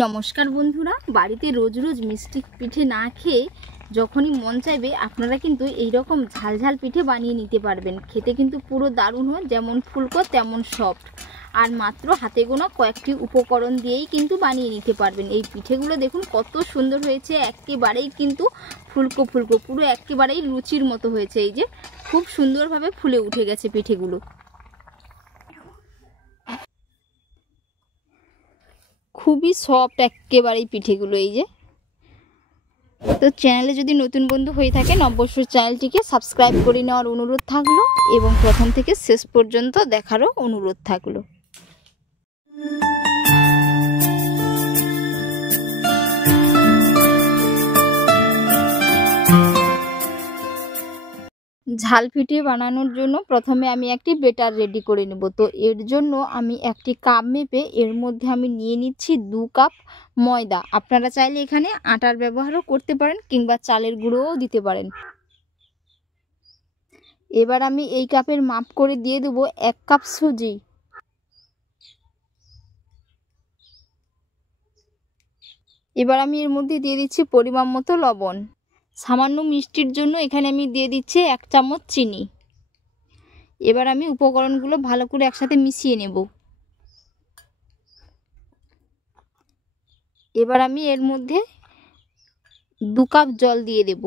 নমস্কার বন্ধুরা, বাড়িতে রোজ রোজ মিষ্টি পিঠে না খেয়ে যখনই মন চাইবে আপনারা কিন্তু এই রকম ঝালঝাল পিঠে বানিয়ে নিতে পারবেন। খেতে কিন্তু পুরো দারুণ হয়, যেমন ফুলকো তেমন সফট, আর মাত্র হাতে গোনা কয়েকটি উপকরণ দিয়েই কিন্তু বানিয়ে নিতে পারবেন। এই পিঠেগুলো দেখুন কত সুন্দর হয়েছে, একেবারেই কিন্তু ফুলকো ফুলকো, পুরো একেবারেই লুচির মতো হয়েছে। এই যে খুব সুন্দরভাবে ফুলে উঠে গেছে পিঠেগুলো, খুবই সফট একেবারেই পিঠেগুলো। এই যে তো চ্যানেলে যদি নতুন বন্ধু হয়ে থাকেন অবশ্যই চ্যানেলটিকে সাবস্ক্রাইব করে নেওয়ার অনুরোধ থাকলো এবং প্রথম থেকে শেষ পর্যন্ত দেখারও অনুরোধ থাকলো। ঝাল পিঠে বানানোর জন্য প্রথমে আমি একটি বেটার রেডি করে নেব। তো এর জন্য আমি একটি কাপ মেপে এর মধ্যে আমি নিয়ে নিচ্ছি 2 কাপ ময়দা। আপনারা চাইলে এখানে আটার ব্যবহারও করতে পারেন কিংবা চালের গুঁড়োও দিতে পারেন। এবার আমি এই কাপের মাপ করে দিয়ে দেব 1 কাপ সুজি। এবার আমি এর মধ্যে দিয়ে দিচ্ছি পরিমাণ মতো লবণ। সামান্য মিষ্টির জন্য এখানে আমি দিয়ে দিচ্ছি 1 চামচ চিনি। এবার আমি উপকরণগুলো ভালো করে একসাথে মিশিয়ে নেব। এবার আমি এর মধ্যে 2 কাপ জল দিয়ে দেব।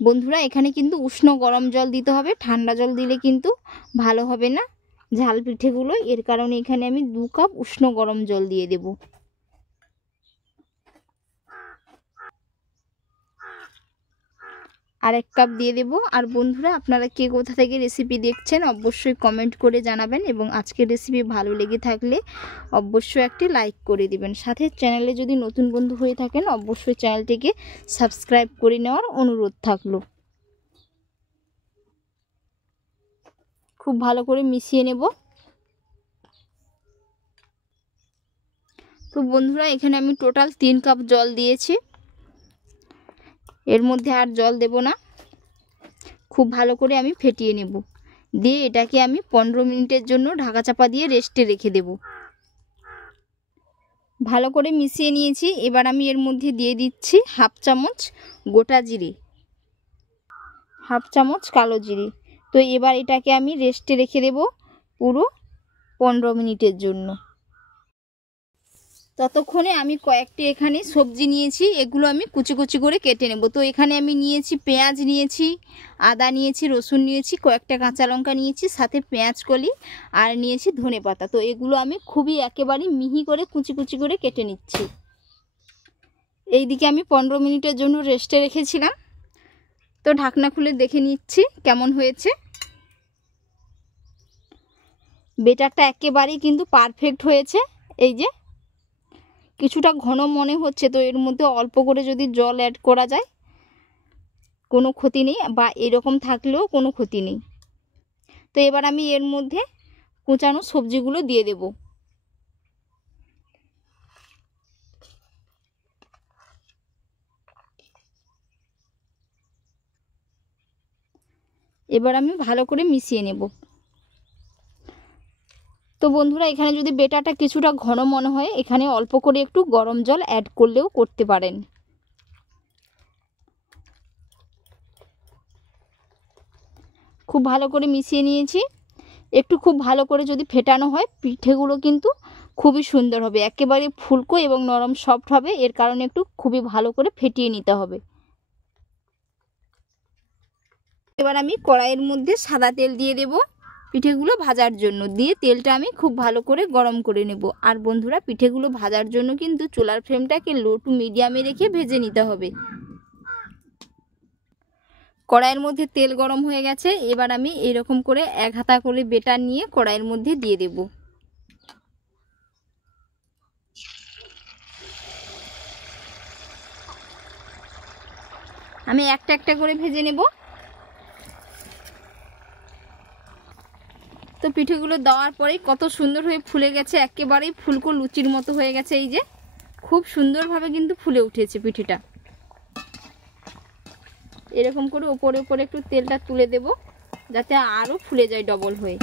বন্ধুরা, এখানে কিন্তু উষ্ণ গরম জল দিতে হবে, ঠান্ডা জল দিলে কিন্তু ভালো হবে না ঝাল পিঠেগুলো। এর কারণে এখানে আমি 2 কাপ উষ্ণ গরম জল দিয়ে দেব। আর 1 কাপ দিয়ে দেব। আর বন্ধুরা, আপনারা কে কোথা থেকে রেসিপি দেখছেন অবশ্যই কমেন্ট করে জানাবেন, এবং আজকের রেসিপি ভালো লেগে থাকলে অবশ্যই একটি লাইক করে দিবেন। সাথে চ্যানেলে যদি নতুন বন্ধু হয়ে থাকেন অবশ্যই চ্যানেলটিকে সাবস্ক্রাইব করে নেওয়ার অনুরোধ থাকলো। খুব ভালো করে মিশিয়ে নেব। তো বন্ধুরা, এখানে আমি টোটাল 3 কাপ জল দিয়েছি, এর মধ্যে আর জল দেব না। খুব ভালো করে আমি ফেটিয়ে নেব, দিয়ে এটাকে আমি 15 মিনিটের জন্য ঢাকা চাপা দিয়ে রেস্টে রেখে দেব। ভালো করে মিশিয়ে নিয়েছি। এবার আমি এর মধ্যে দিয়ে দিচ্ছি 1/2 চামচ গোটা জিরে, 1/2 চামচ কালো জিরে। তো এবার এটাকে আমি রেস্টে রেখে দেব পুরো 15 মিনিটের জন্য। ততক্ষণে আমি কয়েকটি এখানে সবজি নিয়েছি, এগুলো আমি কুচি কুচি করে কেটে নেব। তো এখানে আমি নিয়েছি পেঁয়াজ নিয়েছি, আদা নিয়েছি, রসুন নিয়েছি, কয়েকটা কাঁচা লঙ্কা নিয়েছি, সাথে পেঁয়াজ কলি আর নিয়েছি ধনেপাতা। তো এগুলো আমি খুবই একেবারে মিহি করে কুচি কুচি করে কেটে নিচ্ছি। এইদিকে আমি 15 মিনিটের জন্য রেস্টে রেখেছিলাম। তো ঢাকনা খুলে দেখে নিচ্ছি কেমন হয়েছে। বেটারটা একেবারেই কিন্তু পারফেক্ট হয়েছে। এই যে কিছুটা ঘন মনে হচ্ছে, তো এর মধ্যে অল্প করে যদি জল অ্যাড করা যায় কোনো ক্ষতি নেই, বা এরকম থাকলেও কোনো ক্ষতি নেই। তো এবার আমি এর মধ্যে কুচানো সবজিগুলো দিয়ে দেব। এবার আমি ভালো করে মিশিয়ে নেব। তো বন্ধুরা, এখানে যদি বেটারটা কিছুটা ঘন মনে হয় এখানে অল্প করে একটু গরম জল অ্যাড করলেও করতে পারেন। খুব ভালো করে মিশিয়ে নিয়েছি। একটু খুব ভালো করে যদি ফেটানো হয় পিঠেগুলো কিন্তু খুবই সুন্দর হবে, একেবারে ফুলকো এবং নরম সফট হবে। এর কারণে একটু খুবই ভালো করে ফেটিয়ে নিতে হবে। এবার আমি কড়াইয়ের মধ্যে সাদা তেল দিয়ে দেব পিঠেগুলো ভাজার জন্য, দিয়ে তেলটা আমি খুব ভালো করে গরম করে নেব। আর বন্ধুরা, পিঠেগুলো ভাজার জন্য কিন্তু চুলার ফ্লেমটাকে লো টু মিডিয়ামে রেখে ভেজে নিতে হবে। কড়াইয়ের মধ্যে তেল গরম হয়ে গেছে। এবার আমি এরকম করে 1 হাতা করে বেটার নিয়ে কড়াইয়ের মধ্যে দিয়ে দেব। আমি একটা একটা করে ভেজে নেব। তো পিঠেগুলো দেওয়ার পরেই কত সুন্দর হয়ে ফুলে গেছে, একেবারেই ফুলকো লুচির মতো হয়ে গেছে। এই যে খুব সুন্দরভাবে কিন্তু ফুলে উঠেছে পিঠেটা। এরকম করে উপরে উপরে একটু তেলটা তুলে দেব যাতে আরও ফুলে যায় ডবল হয়ে।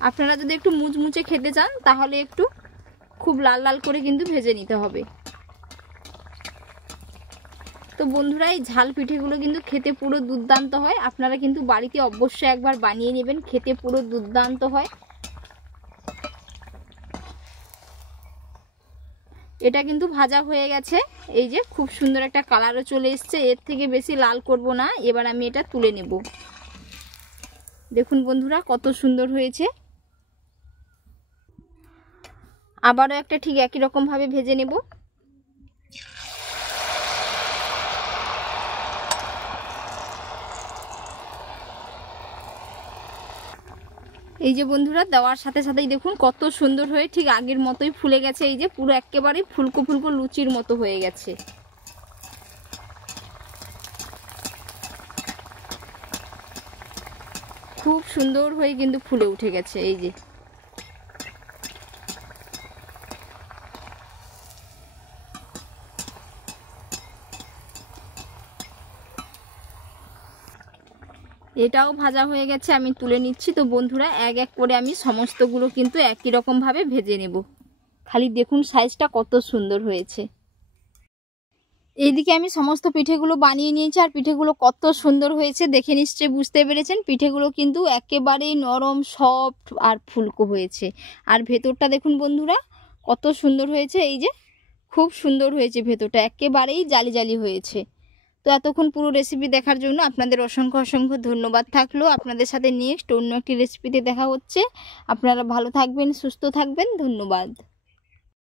আপনারা যদি একটু মুচমুচে খেতে চান তাহলে একটু খুব লাল লাল করে কিন্তু ভেজে নিতে হবে। তো বন্ধুরা এই ঝাল পিঠেগুলো কিন্তু খেতে পুরো দুর্দান্ত হয়, আপনারা কিন্তু বাড়িতে অবশ্যই একবার বানিয়ে নেবেন, খেতে পুরো দুর্দান্ত হয়। এটা কিন্তু ভাজা হয়ে গেছে, এই যে খুব সুন্দর একটা কালারও চলে এসছে। এর থেকে বেশি লাল করব না, এবার আমি এটা তুলে নেব। দেখুন বন্ধুরা কত সুন্দর হয়েছে। আবারও একটা ঠিক একই রকম ভাবে ভেজে নেব। এই যে বন্ধুরা দেওয়ার সাথে সাথেই দেখুন কত সুন্দর হয়ে ঠিক আগের মতোই ফুলে গেছে। এই যে পুরো একেবারে ফুলকো ফুলকো লুচির মতো হয়ে গেছে। খুব সুন্দর হয়ে কিন্তু ফুলে উঠে গেছে। এই যে এটাও ভাজা হয়ে গেছে, আমি তুলে নিচ্ছি। তো বন্ধুরা এক এক করে আমি সমস্তগুলো কিন্তু একই রকম ভাবে ভেজে নেব। খালি দেখুন সাইজটা কত সুন্দর হয়েছে। এইদিকে আমি সমস্ত পিঠেগুলো বানিয়ে নিয়েছি, আর পিঠেগুলো কত সুন্দর হয়েছে দেখে নিশ্চয়ই বুঝতে পেরেছেন। পিঠেগুলো কিন্তু একেবারেই নরম সফট আর ফুলকো হয়েছে। আর ভেতরটা দেখুন বন্ধুরা কত সুন্দর হয়েছে। এই যে খুব সুন্দর হয়েছে, ভেতরটা একেবারেই জালি জালি হয়েছে। তো এতক্ষণ পুরো রেসিপি দেখার জন্য আপনাদের অসংখ্য অসংখ্য ধন্যবাদ থাকলো। আপনাদের সাথে নেক্সট অন্য একটি রেসিপিতে দেখা হচ্ছে। আপনারা ভালো থাকবেন, সুস্থ থাকবেন। ধন্যবাদ।